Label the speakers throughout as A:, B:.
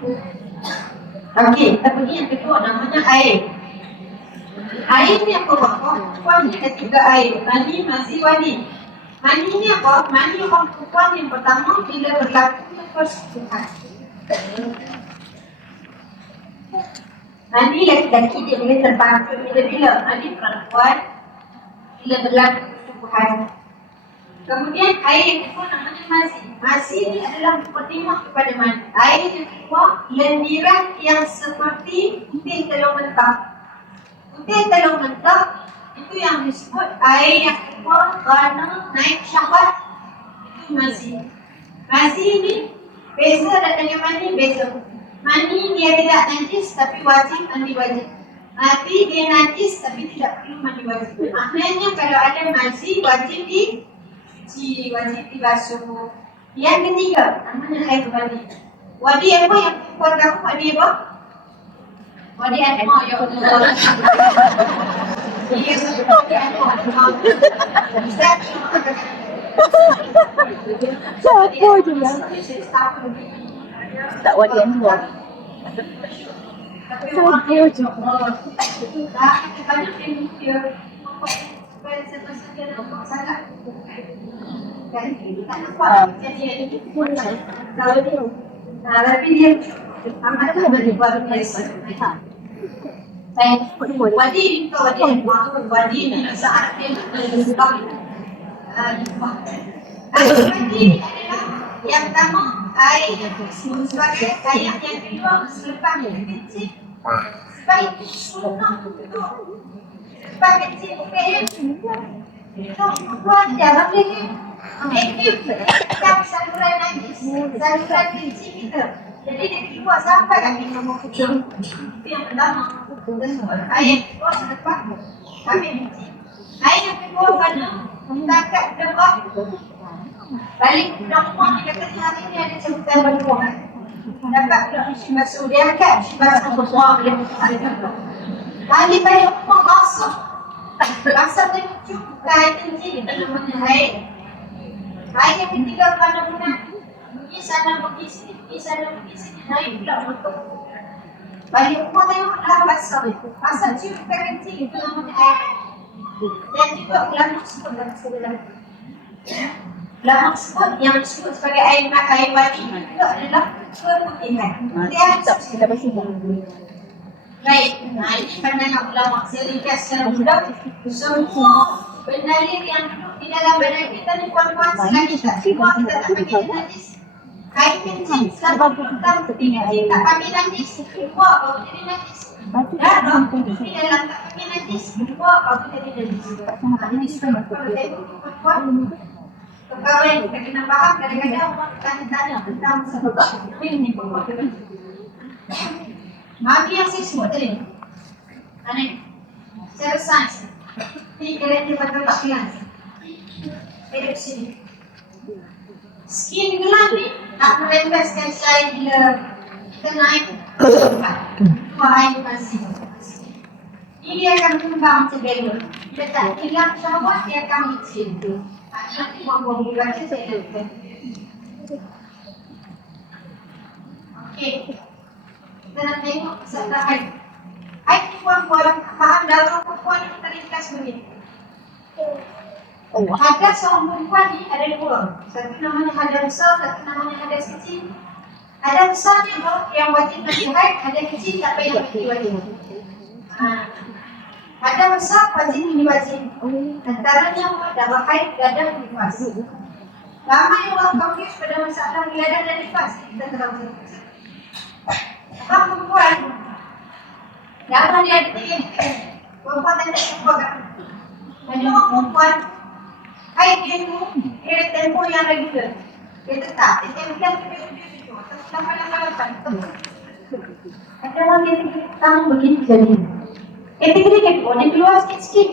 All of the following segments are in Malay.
A: Okey, kita pergi yang kedua namanya air. Air ni apa buat? Perempuan ni ketiga air. Mani, mazi, wadi. Mani ni apa? Mani orang perempuan yang pertama bila berlaku persusuhan. Mani laki-laki dia boleh terpacu bila-bila. Mani perempuan bila berlaku persusuhan. Kemudian air kedua namanya mazi. Mazi ni adalah pertimah kepada mani. Air yang kedua lendiran yang seperti putih telur mentah. Putih telur mentah itu yang disebut air yang kedua kerana naik syahwat itu mazi. Mazi ni beza dengan mani beza. Mani dia tidak najis tapi wajib mandi wajib. Mati dia najis tapi tidak perlu mandi wajib. Maknanya kalau ada mazi wajib di cuci, wajib dibasuh. Yang ketiga, namanya air wadi. Wadi apa yang perempuan kamu wadi apa? Wadi apa ya Allah? Wadi apa? Bisa
B: Siapa je yang tak wadi yang dua? Siapa je?
A: Banyak yang dia supaya siapa-siapa dia nampak sangat. Dan ini tak nampak. Jadi, kalau dia Nah, tapi dia amat berubah biasa. Baik, wadi itu wadi wadi ini saat dia berubah. Wadi adalah yang pertama air sebagai air yang kedua selepas kecil sebaik sunnah untuk sebab kecil bukan itu buat dalam lagi dia balik budak rumah ni kata hari ni ada cabutan berdua dapat mesti masuk dia angkat mesti masuk boleh balik balik rumah basah basah tu cukup namanya air air yang ketiga kerana guna pergi sana pergi sini pergi sana pergi sini. Naik pula motor. Balik rumah tengok dah basah basah cium air kecil itu namanya air. Dan juga ulama sebut dalam sebelah Ulama sebut yang disebut sebagai air mak air wadi itu adalah keputihan. Dia
B: Tak, kita pasti
A: Baik, nah ini pandangan ulama. Saya ringkas secara mudah. Semua penalir yang duduk di dalam badan kita ni puan-puan selagi tak semua kita tak panggil najis. Kain kencing, putih kencing tak panggil najis. Keluar baru jadi najis. Darah di dalam tak panggil najis. Keluar baru jadi najis. Nah, ini sebab kalau tengok puan-puan Pegawai kita. kena faham kadang-kadang orang tanya-tanya tentang sebab ini pun Mami yang saya sebut tadi. Aneh Secara sains Ini kalian dia pakai sekian Hidup sini. Skin gelang ni Tak merembeskan saya bila Kita naik. Dua air pasti Ini akan berkembang macam belon Bila tak hilang syahwat Dia akan licin Nanti buang-buang dia baca saya lupa Okey. Kita nak tengok peserta haid. khas bunyi.
B: Oh,
A: hadas seorang perempuan ni ada dua. Satu namanya hadas besar, satu namanya hadas kecil. Hadas besar ni apa? Yang wajib nanti haid, hadas kecil tak payah nanti wajib. Ha. Hadas besar wajib ni wajib. Antaranya apa? Darah haid, dadah, nifas. Ramai orang kongres pada masalah dadah dan nifas. Kita terang terang. Hak perempuan. Darah dia ada tiga. Perempuan tak ada tempoh kan? Ada orang perempuan. Tu Dia ada tempoh yang regular. Dia tetap. Dia tengok dia dia Sampai lapan Ada orang yang tahun begini jadi. Dia tiga dia keluar Dia keluar sikit-sikit.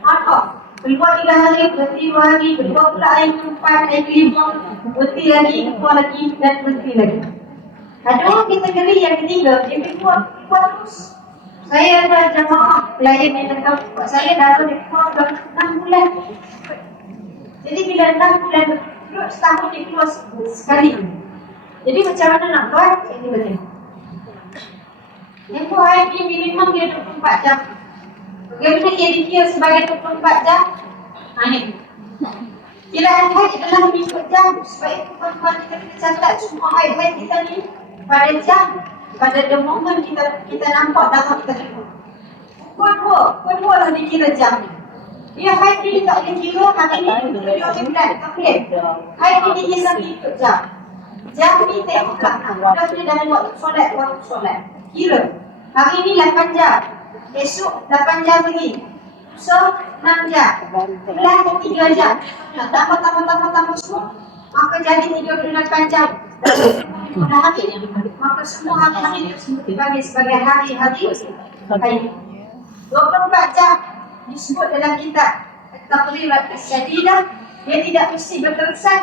A: Maka Keluar tiga hari, berhenti dua hari, keluar pula air empat, air lima, berhenti lagi, keluar lagi, dan berhenti lagi. Ada orang kategori yang ketiga, dia keluar, keluar terus. Saya ada jamaah klien yang dekat buat saya dah ada dia keluar dalam 6 bulan. Jadi bila 6 bulan duduk setahun dia keluar sekali. Jadi macam mana nak buat? Ini betul. Tempoh hari ni minimum dia 24 jam. Bagaimana ia dikira sebagai 24 jam? Ha ni. Kiraan haid adalah mengikut jam supaya tuan-tuan kita kena catat semua haid-haid kita ni pada jam pada the moment kita kita nampak darah kita keluar. Pukul dua, pukul dua lah dikira jam ni. Dia haid ni tak boleh kira hari ni pukul dua bulan. Tak boleh. Haid ni dikira mengikut jam. Jam ni tengok belakang. Dah boleh dalam waktu solat, waktu solat. Kira. Hari ni 8 jam. Esok 8 jam lagi. So, 6 jam. Belah 3 jam. Ya, tambah, tambah, tambah, tambah semua. Maka jadi 38 jam. Hari. Maka semua itu sebagai hari-hari. Hari. 24 jam disebut dalam kitab Taqrirat As-Sadidah dia tidak mesti berterusan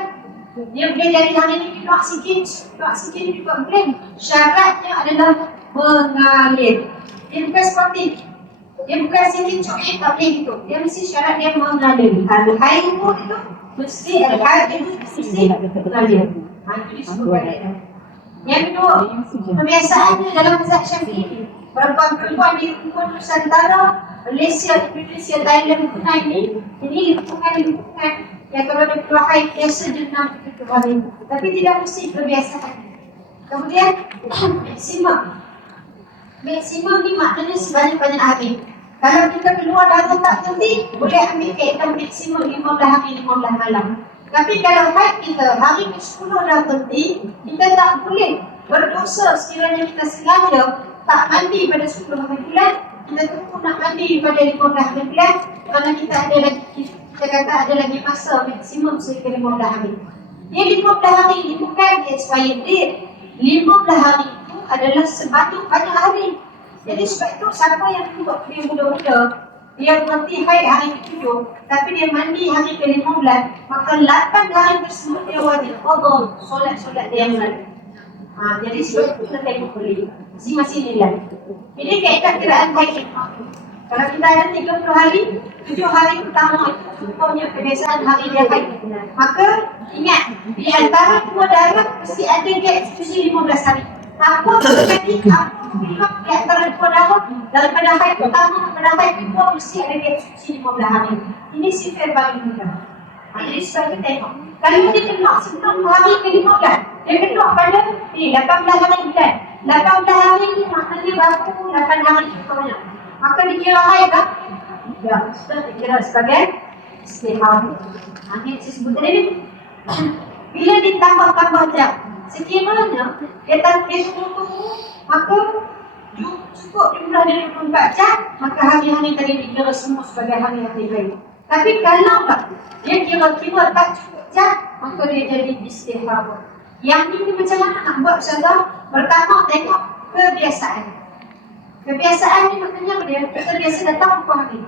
A: dia boleh jadi hari ini sikit keluar sikit juga boleh syaratnya adalah mengalir dia bukan seperti dia bukan sikit coklat tak boleh gitu dia mesti syarat dia mengalir haid itu itu mesti haid itu mesti mengalir Ha, itu disebutkan dia. yang kedua kebiasaannya dalam mazhab syafi'i perempuan-perempuan di rumpun Nusantara Malaysia, Indonesia, Thailand, Brunei ni ini lingkungan-lingkungan yang kalau dia keluar haid biasa dia hari tapi tidak mesti kebiasaan. Kemudian maksimum maksimum ni maknanya sebanyak-banyak hari. Kalau kita keluar darah tak penting boleh ambil kaedah maksimum 15 hari 15 malam tapi kalau haid kita hari ke-10 dah penting kita tak boleh berdosa sekiranya kita sengaja tak mandi pada 10 hari bulan. Kita tunggu nak mandi pada 15 hari bulan kerana kita ada lagi kita kata ada lagi masa maksimum sehingga 15 hari. Dia 15 hari ini bukan dia expired date 15 hari itu adalah sebanyak banyak hari. Jadi sebab itu siapa yang tengok dia muda-muda dia berhenti haid hari ke-7 tapi dia mandi hari ke-15 maka 8 hari tersebut dia wajib qadha solat-solat dia yang lalu Ha, jadi sebab itu kita tengok boleh masing-masing nilai. Ini kaedah kiraan haid Kalau kita ada 30 hari, 7 hari pertama itu contohnya kebiasaan hari dia haid. Maka ingat, di antara dua darah mesti ada gap suci 15 hari. Apa terjadi apa bila di antara dua darah daripada haid pertama kepada haid kedua mesti ada gap suci 15 hari. Ini paling mudah. Ha, jadi sebab itu tengok. Kalau dia kena sebelum hari ke-15, dia kena pada ni 18 hari bulan. 18 hari ni maknanya baru 8 hari contohnya. Maka dikira haid tak? Ya, sudah dikira sebagai istihad. Ini disebut tadi. Bila ditambah-tambah jam, sekiranya dia tak dia tunggu maka cukup jumlah dia 24 jam, maka hari-hari tadi dikira semua sebagai hari-hari baik. Tapi kalau tak, dia kira-kira tak cukup jam, maka dia jadi istihad. Yang ini macam mana nak buat Ustazah? Pertama tengok kebiasaan. Kebiasaan ni maknanya apa dia? Kita biasa datang pukul hari.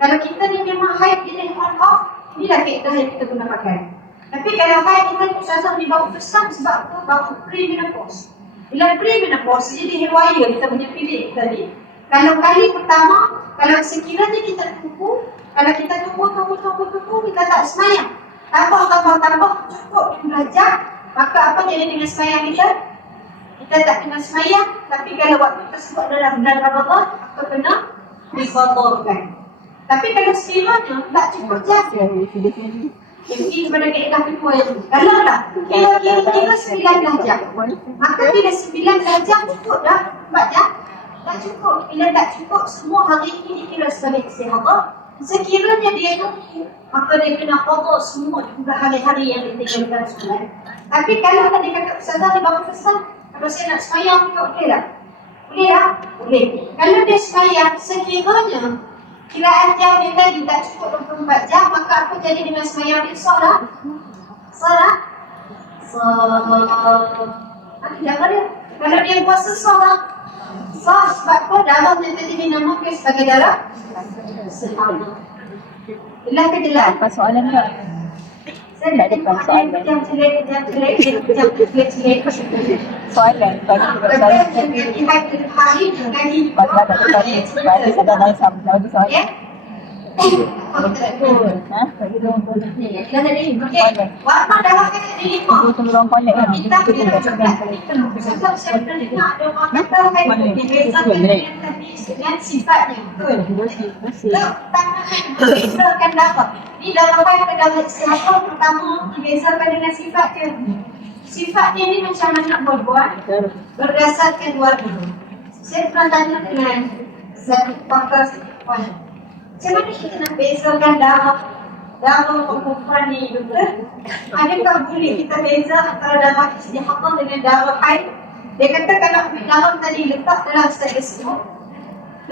A: Kalau kita ni memang haid kita on off, inilah kaedah yang kita guna pakai. Tapi kalau haid kita Ustazah ni baru pesan sebab apa? Baru pre-menopause. Bila pre-menopause, jadi haywire kita punya pilih tadi. Kalau kali pertama, kalau sekiranya kita tunggu, kalau kita tunggu, tunggu, tunggu, tunggu, kita tak semayang. Tambah, tambah, tambah, cukup jam, Maka apa jadi dengan semayang kita? Kita tak kena semayang Tapi kalau waktu tersebut adalah bulan Ramadan Maka kena dibatalkan Tapi kalau sekiranya tak cukup jam Jadi kepada kaedah kedua itu Kalau tak, kira-kira 19 jam Maka bila 19 jam cukup dah 4 jam Tak cukup, bila tak cukup semua hari ini dikira sebagai kesihatan Sekiranya dia tunggu, maka dia kena foto semua juga hari-hari yang ditinggalkan solat. Tapi kalau tadi kata Ustazah dia baru pesan, kalau saya nak semayang, boleh tak? Boleh tak? Boleh. Kalau dia semayang, sekiranya kiraan jam dia tadi tak cukup 24 jam, maka apa jadi dengan semayang dia? Tak? Sah tak? Sah. Nanti dia. Kalau dia puasa tak? Sah sebab apa? Darah yang tadi dinamakan sebagai darah Jelas ke jelas?
B: Apa soalan tak?
A: Saya tak ada soalan. Jam celik, jam celik, jam celik, celik.
B: Soalan tadi juga soalan. Pasal tak ada Ni
A: kan ke darah siapa pertama dibezakan dengan sifatnya. Sifatnya ni macam buah-buah
B: Betul.
A: berdasarkan warna. Saya pernah tanya dengan satu pakar. Macam mana kita nak bezakan darah darah perempuan ni betul? Adakah boleh kita beza antara darah istihadah dengan darah haid? Dia kata kalau ambil darah tadi letak dalam stetoskop,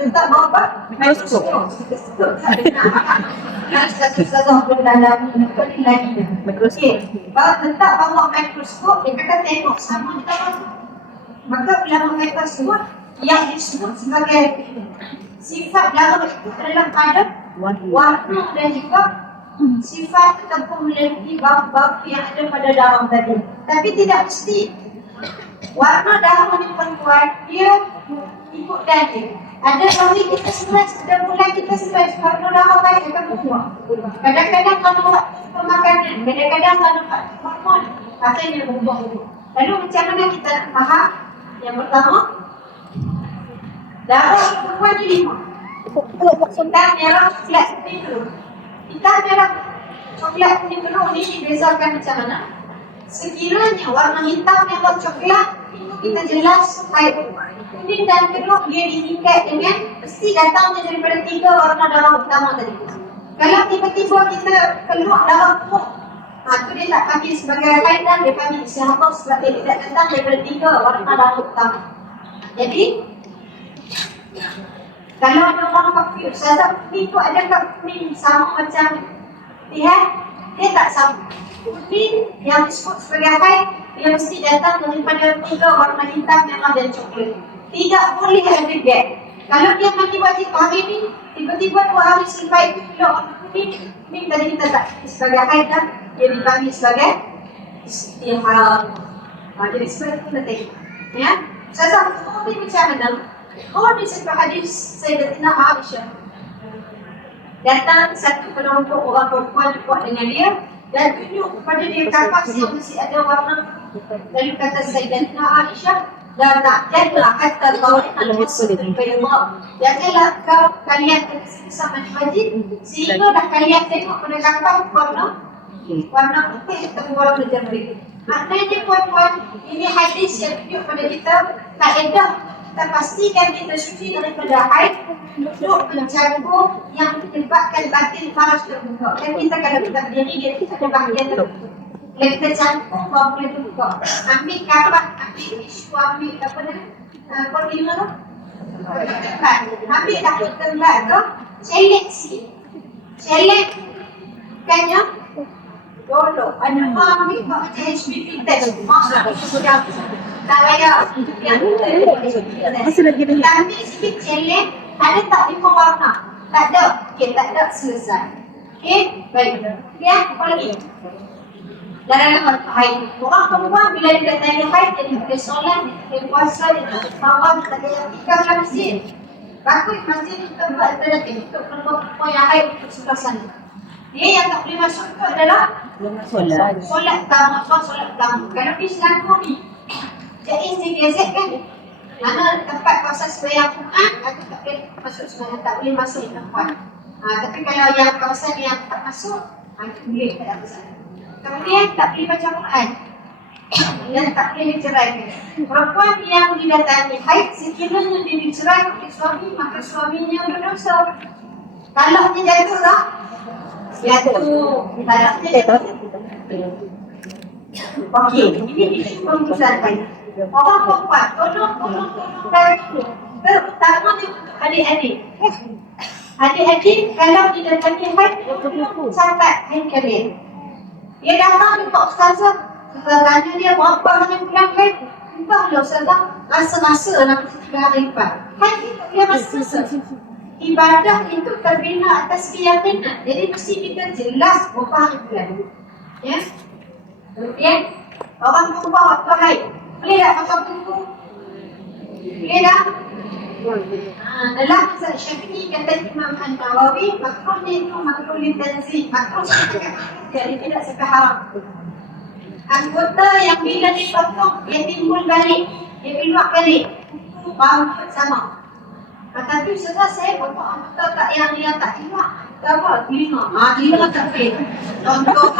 A: letak bawah mikroskop. Mikroskop tak benar. Satu-satu pun dalam apa ni lagi.
B: Mikroskop.
A: Okey, bawa letak bawah mikroskop, dia kata tengok sama di dalam tu. Maka dalam mikroskop yang disebut sebagai sifat darah itu adalah pada warna dan juga sifat ataupun memiliki bau-bau yang ada pada darah tadi. Tapi tidak mesti. Warna darah ni perempuan, dia ikut daging. Ada hari kita stres, ada bulan kita stres, warna darah baik akan berubah. Kadang-kadang kalau buat pemakanan, kadang-kadang kalau buat hormon, akhirnya berubah-ubah. Lalu macam mana kita nak faham? Yang pertama, darah perempuan ni lima. Hitam, merah, coklat, kuning, biru. Hitam, merah, coklat, kuning, biru ni dibezakan macam mana? Sekiranya warna hitam, merah, coklat itu kita jelas haid. Kuning dan biru dia diikat dengan mesti datangnya daripada tiga warna darah utama tadi. Kalau tiba-tiba kita keluar darah putih, ha, tu dia tak panggil sebagai haid dan dia panggil istihadah sebab dia tidak datang daripada tiga warna darah utama. Jadi, kalau ada orang kafir, saya kuning tu adakah kuning sama macam lihat? Dia tak sama. Kuning yang disebut sebagai haid, dia mesti datang daripada tiga warna hitam, merah dan coklat. Tidak boleh ada gap. Kalau dia mandi wajib hari ni, tiba-tiba dua hari selepas itu keluar warna kuning, kuning tadi kita tak sebagai dan dia dipanggil sebagai istihad. Ha, jadi kita tengok. Ya, saya tahu ni macam mana? Oh, di sebuah hadis Sayyidatina Aisyah. Datang satu penumpang orang perempuan kuat dengan dia dan tunjuk kepada dia kapas yang mesti ada warna. Lalu kata Sayyidatina Aisyah, dan tak jadilah kata kau Janganlah kau kalian bersama wajib sehingga dah kalian tengok pada kapas warna warna putih atau warna jernih. Maknanya puan-puan, ini hadis yang tunjuk pada kita kaedah kita pastikan kita suci daripada haid untuk mencakup yang menyebabkan batin paras terbuka. Dan kita kalau kita berdiri dia ada bahagian terbuka. Kalau kita campur bahawa boleh terbuka. Ambil kapak, ambil tisu, ambil apa ni? Kau lima tu? Ambil dah kita buat tu, celek sikit. Celek. Ada orang ambil buat macam HPV test. Masuk sudah. Tak payah. Yang
B: Masih lagi
A: ambil sikit celek, ada tak lima warna? Tak ada. Okey, tak ada. Selesai. Okey, baik. Ya, apa lagi? Dalam haid. Orang perempuan bila dia tanya haid, dia boleh solat, dia puasa, dia boleh tawaf, dia ada yang tinggal dalam masjid. Bagus masjid kita buat alternatif untuk perempuan yang haid untuk sebelah sana. Dia yang tak boleh masuk itu adalah
B: Solat.
A: solat pertama, solat pertama. Kalau di Selangor ni, jadi CBZ kan, mana tempat kawasan sembahyang Quran, aku tak boleh masuk sembahyang, tak boleh masuk tempat. Ha, tapi kalau yang kawasan yang tak masuk, ha, itu boleh tak ada. Kemudian tak boleh baca Quran. Dan tak boleh diceraikan. Perempuan yang didatangi haid, sekiranya dia dicerai oleh suami, maka suaminya berdosa. Talaknya jatuh tak? Jatuh. Talaknya jatuh. Okey, ini. Orang perempuan, tolong, tolong. Terutama ni adik-adik. Adik-adik, kalau haid, tolong catat haid kalian. Dia datang jumpa ustazah. Tanya dia berapa hari bulan haid. Entah lah ustazah, rasa-rasa nak tiga hari empat. Haid itu dia rasa-rasa. Ibadah itu terbina atas keyakinan. Jadi mesti kita jelas berapa hari bulan. Ya? Kemudian, orang perempuan waktu haid. Boleh tak pakai tunggu? Boleh tak? Ah, dalam mazhab Syafi'i kata Imam An-Nawawi makruh ni itu makruh li tanzih, makruh jadi tidak sampai haram. Anggota yang bila dipotong dia timbul balik, dia keluar balik, itu baru sama. Ah, tapi setelah saya potong anggota tak yang yang tak keluar, tak apa, telinga. Ah, telinga tak fail. Contoh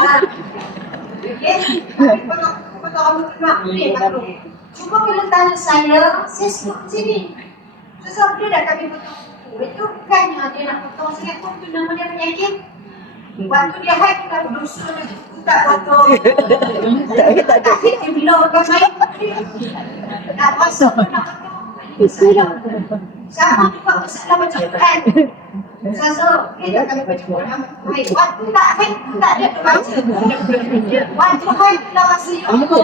A: Cuma kalau tanya saya, saya sebut sini. Sebab dia dah kami potong kuku. Itu bukannya dia nak potong sangat pun tu nama dia penyakit. Waktu dia haid kita berdosa dia kuku tak potong. Akhir dia bila orang main. Nak masuk nak potong. Sama juga masalah macam kan. Sasa, dia dah kami baca Quran. Haid. Waktu tak haid, tak ada baca. Waktu haid, tak rasa Aku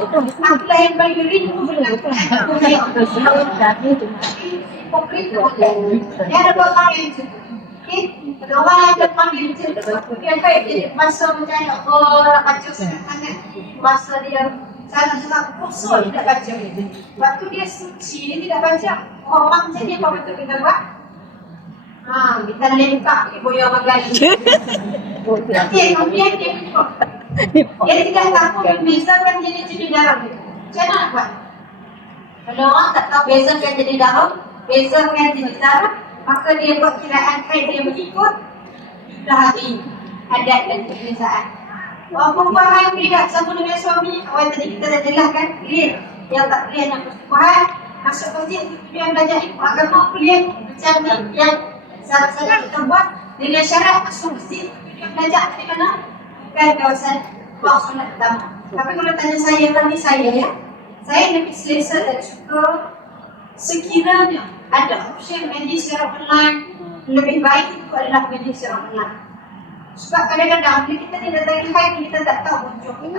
A: lah yang paling rindu dengan Quran. Hipokrit tu boleh. Dia ada orang yang tu. Okay? Ada orang yang ada panggil tu. Dia baik dia masa macam nak orang baca sangat-sangat. Masa dia sangat-sangat kosong dia tak baca. Waktu dia suci dia tidak baca. Orang macam ni apa betul kita buat? Ha, kita dia boya orang lain. Nanti kemudian dia ikut. Dia tidak tahu membezakan jenis-jenis darah. Macam mana nak buat? Kalau orang tak tahu bezakan jenis darah, bezakan jenis darah, maka dia buat kiraan haid dia mengikut dah hari adat dan kebiasaan. Orang perempuan haid tidak sama dengan suami, awal tadi kita dah jelaskan, clear. Yang tak clear yang persetubuhan, masuk masjid untuk tujuan belajar ilmu agama, clear. Macam ni yang salah-salah kita buat dengan syarat untuk tujuan belajar dari mana? Bukan kawasan buang solat pertama. Tapi kalau tanya saya tadi saya ya, saya lebih selesa dan suka sekiranya ada option medis secara online lebih baik itu adalah medis secara online. Sebab kadang-kadang bila kita tidak tahu haid kita tak tahu hujung.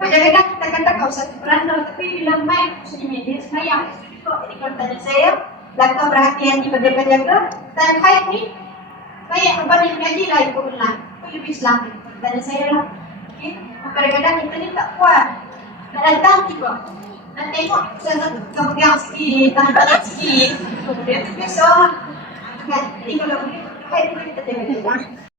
A: Kadang-kadang kita kata kau satu peranar tapi bila main sini medis mayang kok jadi kalau tanya saya langkah perhatian di berjaga-jaga dan haid ni beban yang menjadi lah ikut online. Itu lebih selamat. Tanya saya lah. Okay. Kadang-kadang kita ni tak kuat. Tak datang juga. Dan tengok saya tak pegang sikit, tahan badan sikit. Dia tu biasa. Kan? Jadi kalau boleh, hai kita tengok.